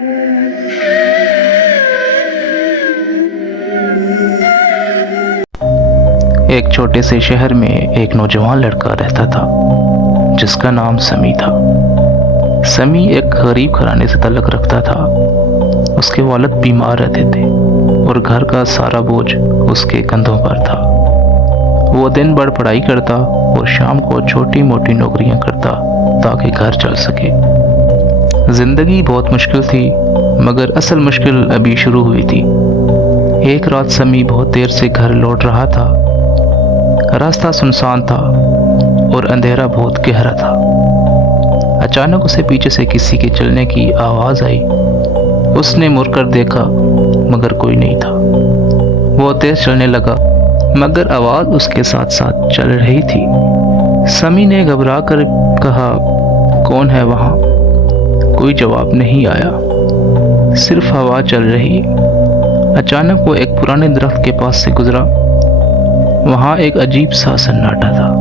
ایک چھوٹے سے شہر میں ایک نوجوان لڑکا رہتا تھا جس کا نام سمی تھا۔ سمی ایک غریب گھرانے سے تعلق رکھتا تھا۔ اس کے والد بیمار رہتے تھے اور گھر کا سارا بوجھ اس کے کندھوں پر تھا۔ وہ دن بھر پڑھائی کرتا اور شام کو چھوٹی موٹی نوکریاں کرتا تاکہ گھر چل سکے۔ زندگی بہت مشکل تھی، مگر اصل مشکل ابھی شروع ہوئی تھی۔ ایک رات سمی بہت دیر سے گھر لوٹ رہا تھا۔ راستہ سنسان تھا اور اندھیرا بہت گہرا تھا۔ اچانک اسے پیچھے سے کسی کے چلنے کی آواز آئی۔ اس نے مڑ کر دیکھا مگر کوئی نہیں تھا۔ وہ تیز چلنے لگا مگر آواز اس کے ساتھ ساتھ چل رہی تھی۔ سمی نے گھبرا کر کہا، کون ہے وہاں؟ کوئی جواب نہیں آیا، صرف ہوا چل رہی۔ اچانک وہ ایک پرانے درخت کے پاس سے گزرا۔ وہاں ایک عجیب سا سناٹا تھا۔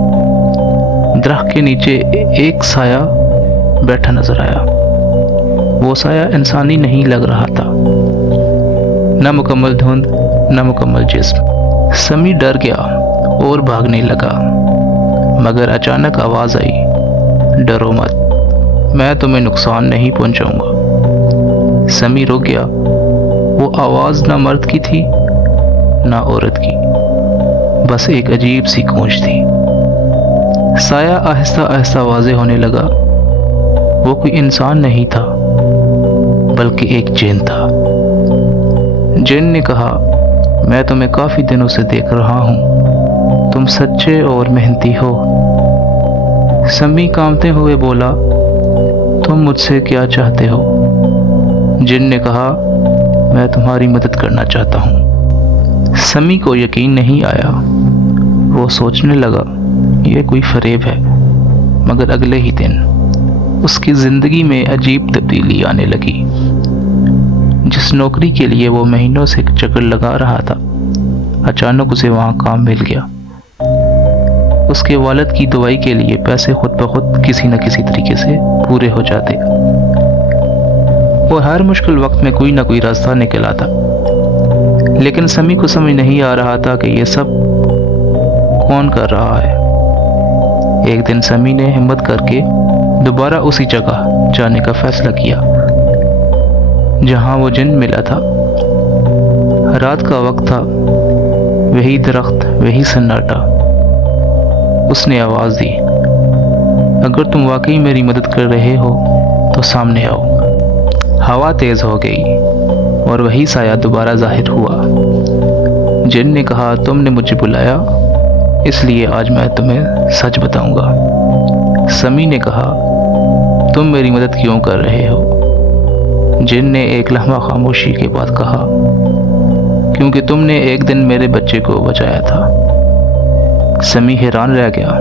درخت کے نیچے ایک سایہ بیٹھا نظر آیا۔ وہ سایہ انسانی نہیں لگ رہا تھا، نہ مکمل دھند نہ مکمل جسم۔ سمی ڈر گیا اور بھاگنے لگا، مگر اچانک آواز آئی، ڈرو مت، میں تمہیں نقصان نہیں پہنچاؤں گا۔ سمی رک گیا۔ وہ آواز نہ مرد کی تھی نہ عورت کی، بس ایک عجیب سی گونج تھی۔ سایہ آہستہ آہستہ واضح ہونے لگا۔ وہ کوئی انسان نہیں تھا بلکہ ایک جن تھا۔ جن نے کہا، میں تمہیں کافی دنوں سے دیکھ رہا ہوں، تم سچے اور محنتی ہو۔ سمی کانپتے ہوئے بولا، تم مجھ سے کیا چاہتے ہو؟ جن نے کہا، میں تمہاری مدد کرنا چاہتا ہوں۔ سمی کو یقین نہیں آیا۔ وہ سوچنے لگا، یہ کوئی فریب ہے۔ مگر اگلے ہی دن اس کی زندگی میں عجیب تبدیلی آنے لگی۔ جس نوکری کے لیے وہ مہینوں سے چکر لگا رہا تھا، اچانک اسے وہاں کام مل گیا۔ اس کے والد کی دوائی کے لیے پیسے خود بخود کسی نہ کسی طریقے سے پورے ہو جاتے، اور ہر مشکل وقت میں کوئی نہ کوئی راستہ نکل آتا۔ لیکن سمی کو سمجھ نہیں آ رہا تھا کہ یہ سب کون کر رہا ہے۔ ایک دن سمی نے ہمت کر کے دوبارہ اسی جگہ جانے کا فیصلہ کیا جہاں وہ جن ملا تھا۔ رات کا وقت تھا، وہی درخت، وہی سناٹا۔ اس نے آواز دی، اگر تم واقعی میری مدد کر رہے ہو تو سامنے آؤ۔ ہوا تیز ہو گئی اور وہی سایہ دوبارہ ظاہر ہوا۔ جن نے کہا، تم نے مجھے بلایا، اس لیے آج میں تمہیں سچ بتاؤں گا۔ سمی نے کہا، تم میری مدد کیوں کر رہے ہو؟ جن نے ایک لمحہ خاموشی کے بعد کہا، کیونکہ تم نے ایک دن میرے بچے کو بچایا تھا۔ سمی حیران رہ گیا۔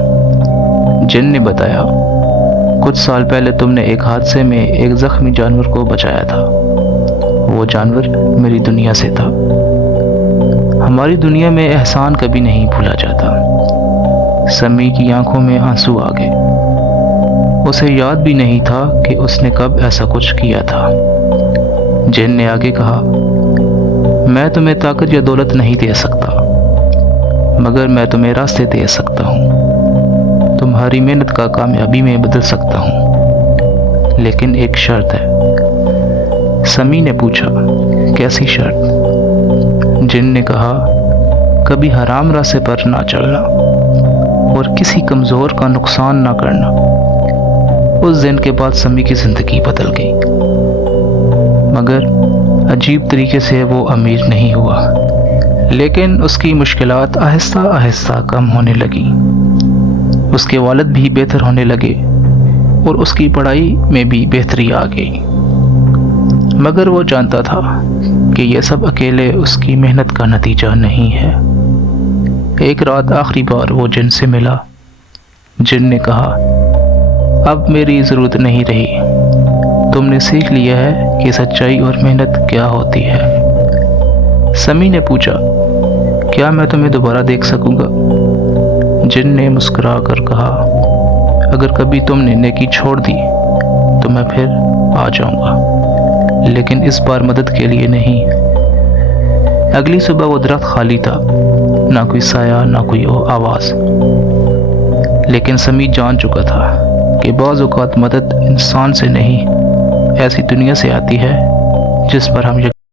جن نے بتایا، کچھ سال پہلے تم نے ایک حادثے میں ایک زخمی جانور کو بچایا تھا۔ وہ جانور میری دنیا سے تھا۔ ہماری دنیا میں احسان کبھی نہیں بھولا جاتا۔ سمی کی آنکھوں میں آنسو آ گئے۔ اسے یاد بھی نہیں تھا کہ اس نے کب ایسا کچھ کیا تھا۔ جن نے آگے کہا، میں تمہیں طاقت یا دولت نہیں دے سکتا، مگر میں تمہیں راستے دے سکتا ہوں۔ تمہاری محنت کا کامیابی میں بدل سکتا ہوں، لیکن ایک شرط ہے۔ سمی نے پوچھا، کیسی شرط؟ جن نے کہا، کبھی حرام راستے پر نہ چلنا اور کسی کمزور کا نقصان نہ کرنا۔ اس دن کے بعد سمی کی زندگی بدل گئی، مگر عجیب طریقے سے وہ امیر نہیں ہوا، لیکن اس کی مشکلات آہستہ آہستہ کم ہونے لگی۔ اس کے والد بھی بہتر ہونے لگے اور اس کی پڑھائی میں بھی بہتری آ گئی، مگر وہ جانتا تھا کہ یہ سب اکیلے اس کی محنت کا نتیجہ نہیں ہے۔ ایک رات آخری بار وہ جن سے ملا۔ جن نے کہا، اب میری ضرورت نہیں رہی، تم نے سیکھ لیا ہے کہ سچائی اور محنت کیا ہوتی ہے۔ سمی نے پوچھا، کیا میں تمہیں دوبارہ دیکھ سکوں گا؟ جن نے مسکرا کر کہا، اگر کبھی تم نے نیکی چھوڑ دی تو میں پھر آ جاؤں گا۔ لیکن اس بار مدد کے لیے نہیں۔ اگلی صبح وہ درخت خالی تھا، نہ کوئی سایہ نہ کوئی آواز، لیکن سمیع جان چکا تھا کہ بعض اوقات مدد انسان سے نہیں، ایسی دنیا سے آتی ہے جس پر ہم